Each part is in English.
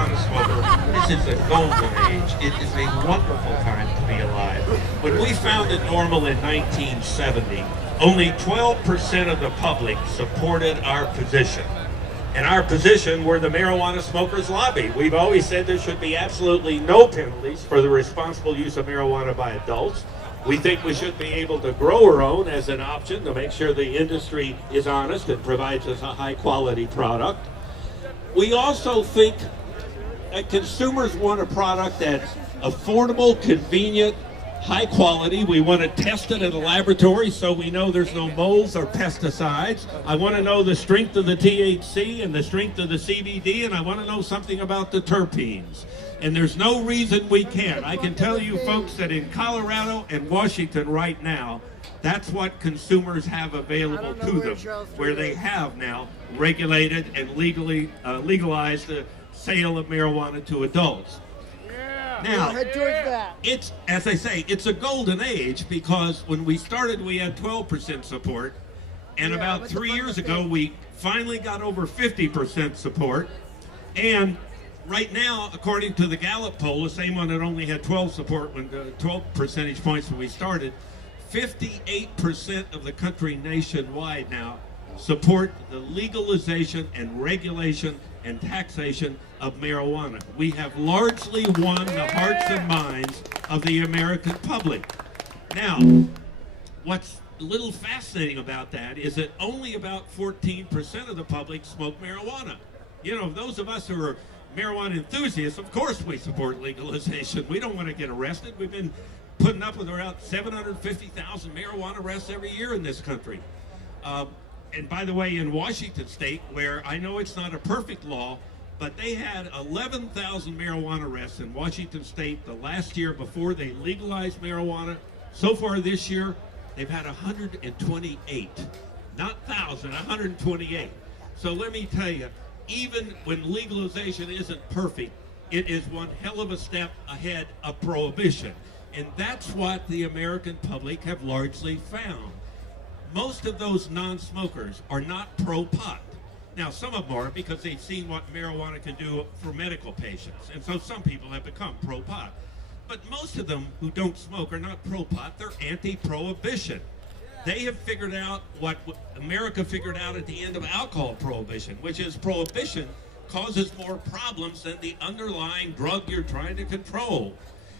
marijuana smoker, this is a golden age. It is a wonderful time to be alive. When we founded NORML in 1970, only 12% of the public supported our position. And our position were the marijuana smokers lobby. We've always said there should be absolutely no penalties for the responsible use of marijuana by adults. We think we should be able to grow our own as an option to make sure the industry is honest and provides us a high quality product. We also think that consumers want a product that's affordable, convenient, high quality. We want to test it in a laboratory so we know there's no molds or pesticides. I want to know the strength of the THC and the strength of the CBD, and I want to know something about the terpenes. And there's no reason we can't. I can tell you folks that in Colorado and Washington right now, that's what consumers have available to them, where they have now regulated and legalized the sale of marijuana to adults. Now, it's, as I say, it's a golden age, because when we started we had 12% support, and about 3 years ago we finally got over 50% support, and right now, according to the Gallup poll, the same one that only had 12 percentage points when we started, 58% of the country nationwide now support the legalization and regulation and taxation of marijuana. We have largely won the hearts and minds of the American public. Now, what's a little fascinating about that is that only about 14% of the public smoke marijuana. You know, those of us who are marijuana enthusiasts, of course we support legalization. We don't want to get arrested. We've been putting up with around 750,000 marijuana arrests every year in this country. And by the way, in Washington state, where I know it's not a perfect law, but they had 11,000 marijuana arrests in Washington state the last year before they legalized marijuana. So far this year, they've had 128, not 1,000, 128. So let me tell you, even when legalization isn't perfect, it is one hell of a step ahead of prohibition. And that's what the American public have largely found. Most of those non-smokers are not pro-pot. Now, some of them are, because they've seen what marijuana can do for medical patients. And so some people have become pro-pot. But most of them who don't smoke are not pro-pot, they're anti-prohibition. They have figured out what America figured out at the end of alcohol prohibition, which is prohibition causes more problems than the underlying drug you're trying to control.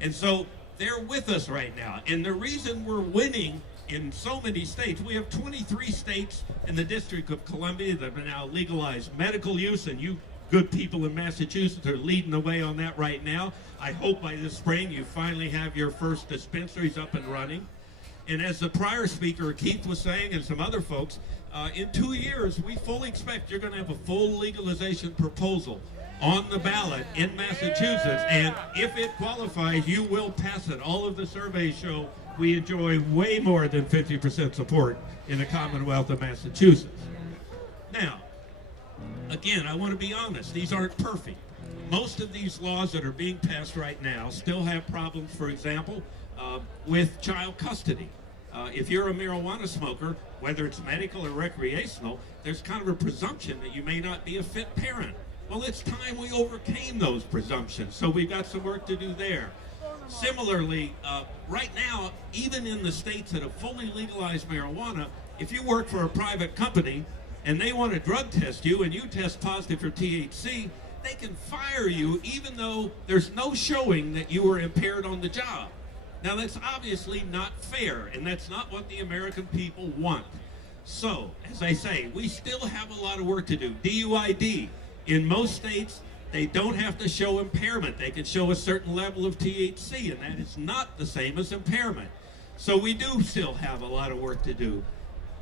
And so they're with us right now. And the reason we're winning in so many states, we have 23 states in the District of Columbia that have now legalized medical use, and you good people in Massachusetts are leading the way on that right now. I hope by this spring you finally have your first dispensaries up and running. And as the prior speaker, Keith, was saying, and some other folks, in 2 years, we fully expect you're going to have a full legalization proposal on the ballot in Massachusetts. And if it qualifies, you will pass it. All of the surveys show we enjoy way more than 50% support in the Commonwealth of Massachusetts. Now, again, I want to be honest, these aren't perfect. Most of these laws that are being passed right now still have problems, for example, with child custody. If you're a marijuana smoker, whether it's medical or recreational, there's kind of a presumption that you may not be a fit parent. Well, it's time we overcame those presumptions, so we've got some work to do there. Similarly, right now, even in the states that have fully legalized marijuana, if you work for a private company and they want to drug test you and you test positive for THC, they can fire you even though there's no showing that you were impaired on the job. Now, that's obviously not fair, and that's not what the American people want. So, as I say, we still have a lot of work to do. DUID, in most states, they don't have to show impairment. They can show a certain level of THC, and that is not the same as impairment. So we do still have a lot of work to do.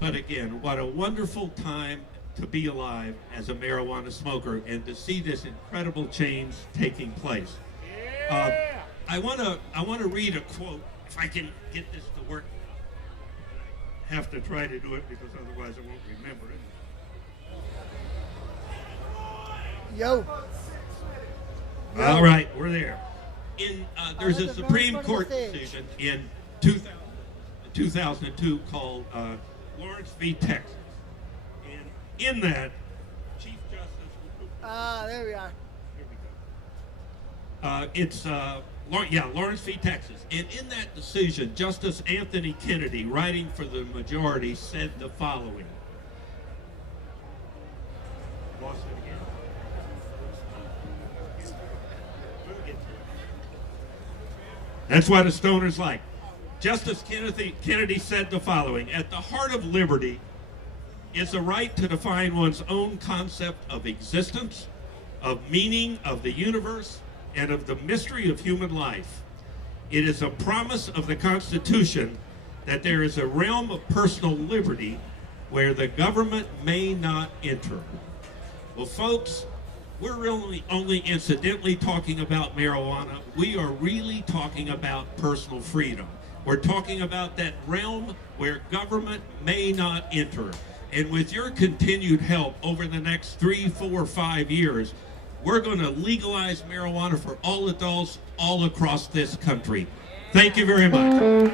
But again, what a wonderful time to be alive as a marijuana smoker and to see this incredible change taking place. I want to read a quote, if I can get this to work. I have to try to do it because otherwise I won't remember it. Yo. All right, we're there. There's a Supreme Court decision in 2002 called Lawrence v. Texas. And in that, Chief Justice... there we are. Here we go. Lawrence v. Texas. And in that decision, Justice Anthony Kennedy, writing for the majority, said the following. Lost it again. That's what a stoner's like. Justice Kennedy said the following: at the heart of liberty is the right to define one's own concept of existence, of meaning of the universe, and of the mystery of human life. It is a promise of the Constitution that there is a realm of personal liberty where the government may not enter. Well, folks, we're really only incidentally talking about marijuana. We are really talking about personal freedom. We're talking about that realm where government may not enter. And with your continued help over the next 3, 4, 5 years, we're going to legalize marijuana for all adults all across this country. Thank you very much.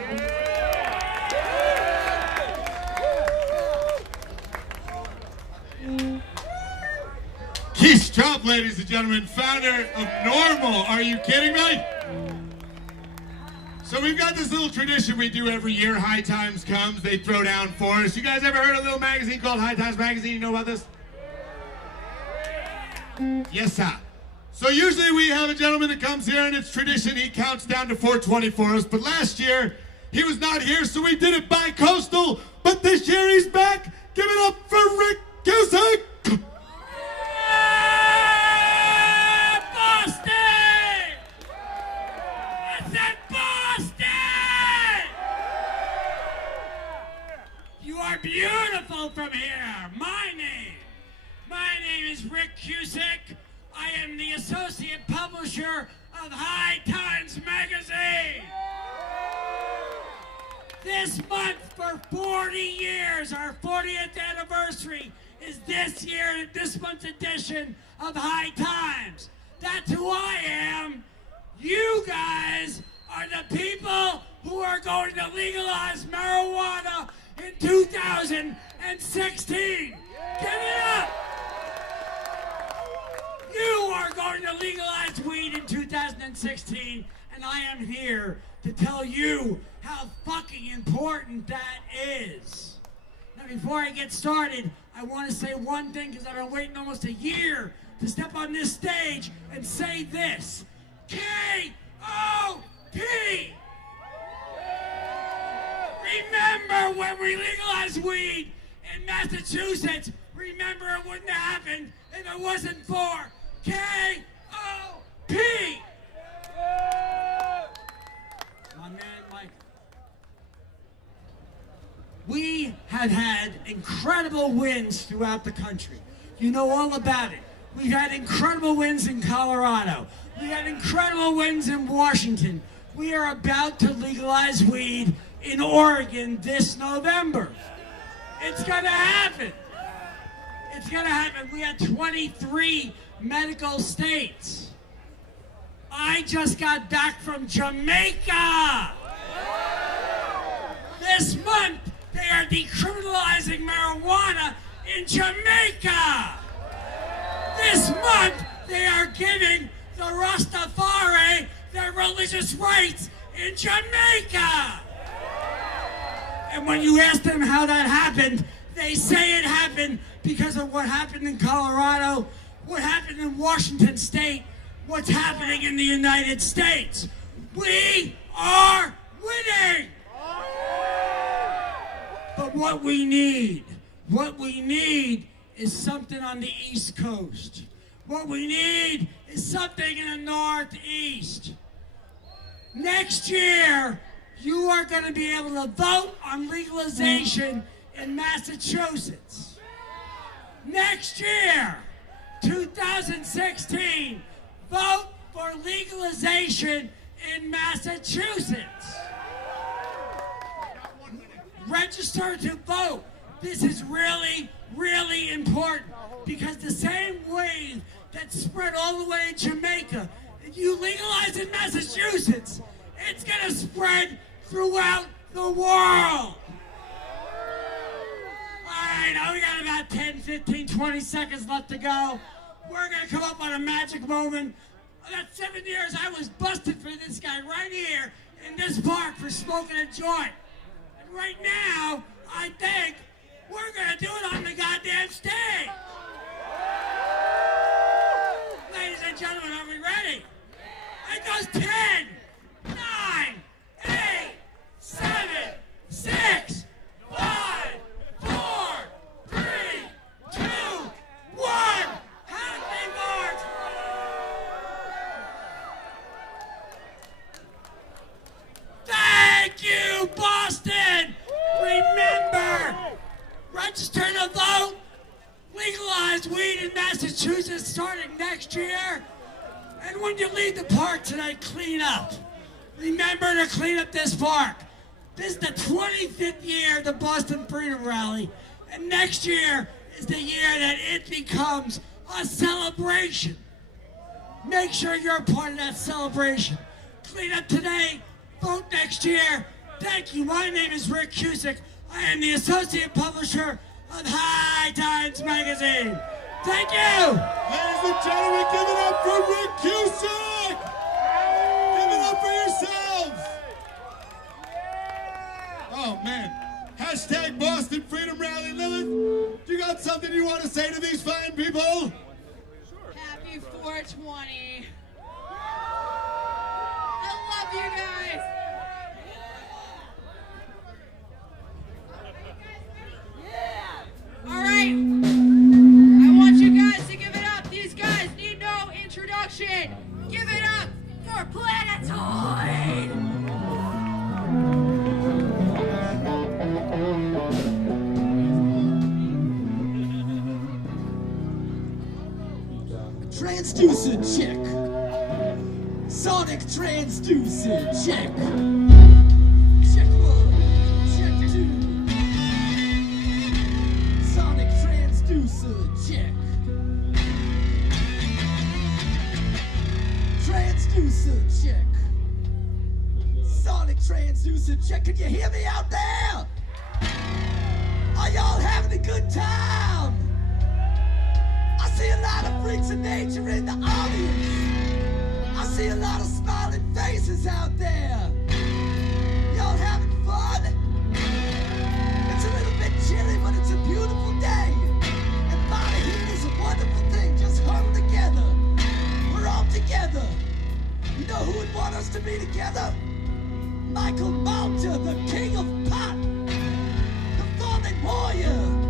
Keith Stroup, ladies and gentlemen, founder of Normal. Are you kidding me? So we've got this little tradition we do every year. High Times comes, they throw down for us. You guys ever heard of a little magazine called High Times Magazine? You know about this? Yes, sir. So usually we have a gentleman that comes here, and it's tradition. He counts down to 420 for us. But last year, he was not here, so we did it bi-coastal. But this year, he's back. Give it up for Rick Cusick. Beautiful from here. My name is Rick Cusick. I am the associate publisher of High Times Magazine. This month for 40 years, our 40th anniversary is this month's edition of High Times. That's who I am. You guys are the people who are going to legalize marijuana in 2016. Give it up! You are going to legalize weed in 2016, and I am here to tell you how fucking important that is. Now, before I get started, I want to say one thing, because I've been waiting almost a year to step on this stage and say this. K-O-P! Remember when we legalized weed in Massachusetts? Remember it wouldn't have happened if it wasn't for K-O-P! My man, Mike. We have had incredible wins throughout the country. You know all about it. We've had incredible wins in Colorado. We had incredible wins in Washington. We are about to legalize weed in Oregon this November. It's gonna happen. It's gonna happen. We had 23 medical states. I just got back from Jamaica. This month, they are decriminalizing marijuana in Jamaica. This month, they are giving the Rastafari their religious rights in Jamaica. And when you ask them how that happened, they say it happened because of what happened in Colorado, what happened in Washington State, what's happening in the United States. We are winning! But what we need is something on the East Coast. What we need is something in the Northeast. Next year, you are going to be able to vote on legalization in Massachusetts. Next year, 2016, vote for legalization in Massachusetts. Register to vote. This is really, really important because the same wave that spread all the way to Jamaica, if you legalize in Massachusetts, it's going to spread throughout the world. All right, now we got about 10, 15, 20 seconds left to go. We're going to come up on a magic moment. that 7 years I was busted for this guy right here in this park for smoking a joint. And right now, I think we're gonna do it on the goddamn stage. Ladies and gentlemen, are we ready? It goes 10, 9, 8, 7, 6, 5, 4, 3, 2, 1. Happy March! Thank you, Boston! Remember, register to vote. Legalize weed in Massachusetts starting next year. And when you leave the park tonight, clean up. Remember to clean up this park. This is the 25th year of the Boston Freedom Rally. And next year is the year that it becomes a celebration. Make sure you're a part of that celebration. Clean up today, vote next year. Thank you. My name is Rick Cusick. I am the associate publisher of High Times Magazine. Thank you. Ladies and gentlemen, give it up for Rick Cusick. Give it up for yourselves. Oh, man. Hashtag Boston Freedom Rally. Lilith, you got something you want to say to these fine people? Happy 420. I love you guys. All right. I want you guys to give it up. These guys need no introduction. Give it up for Planetoid. Transducer check. Sonic transducer check. Check 1, check 2. Sonic transducer check. Transducer check. Sonic transducer check. Can you hear me out there? Are y'all having a good time? I see a lot of freaks of nature in the audience. I see a lot of smiling faces out there. Y'all having fun? It's a little bit chilly, but it's a beautiful day. And body heat is a wonderful thing. Just huddle together. We're all together. You know who would want us to be together? Michael Malta, the king of pot. The fallen warrior.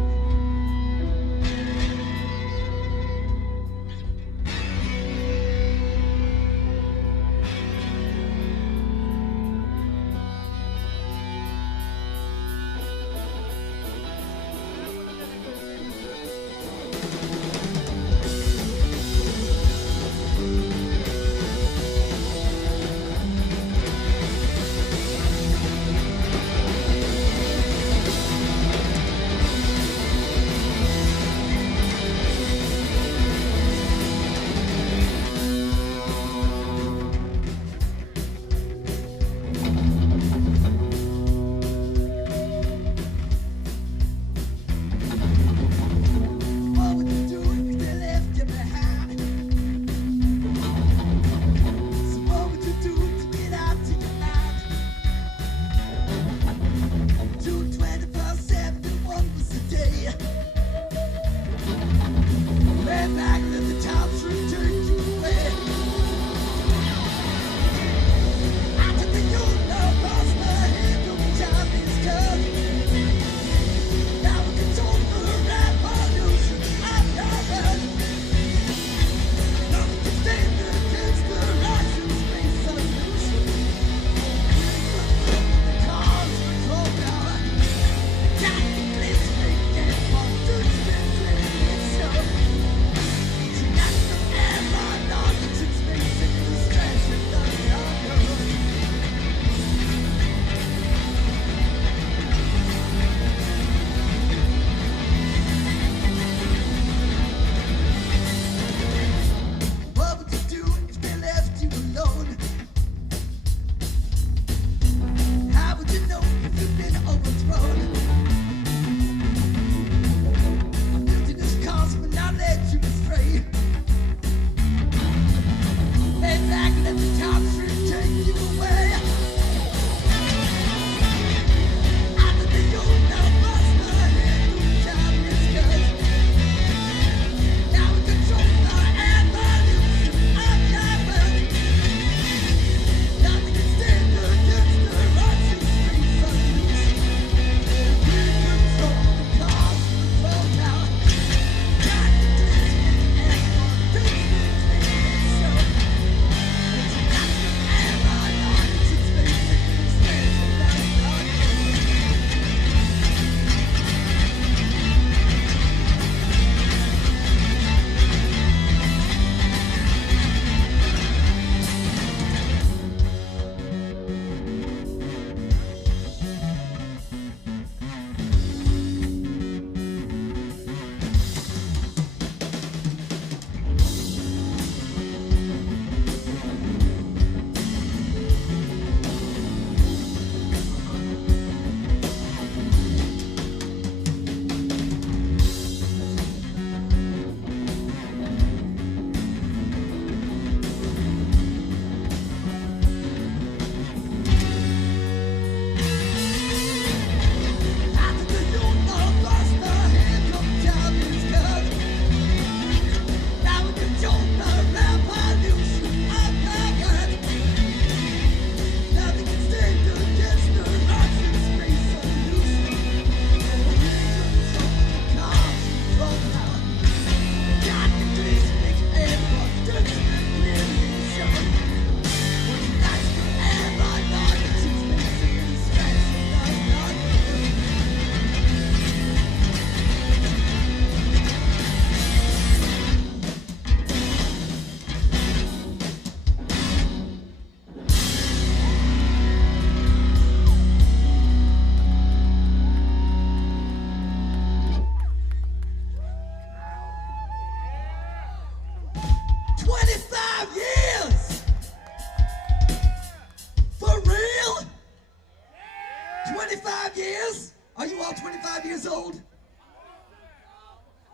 years? Are you all 25 years old?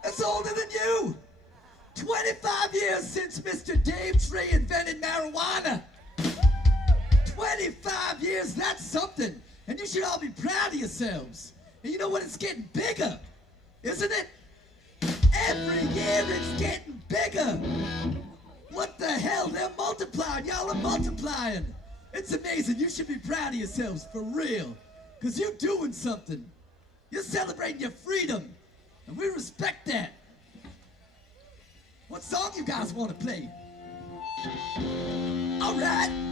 That's older than you. 25 years since Mr. Dave Trey invented marijuana. 25 years, that's something. And you should all be proud of yourselves. And you know what? It's getting bigger, isn't it? Every year it's getting bigger. What the hell? They're multiplying. Y'all are multiplying. It's amazing. You should be proud of yourselves, for real. Because you're doing something. You're celebrating your freedom. And we respect that. What song you guys want to play? All right.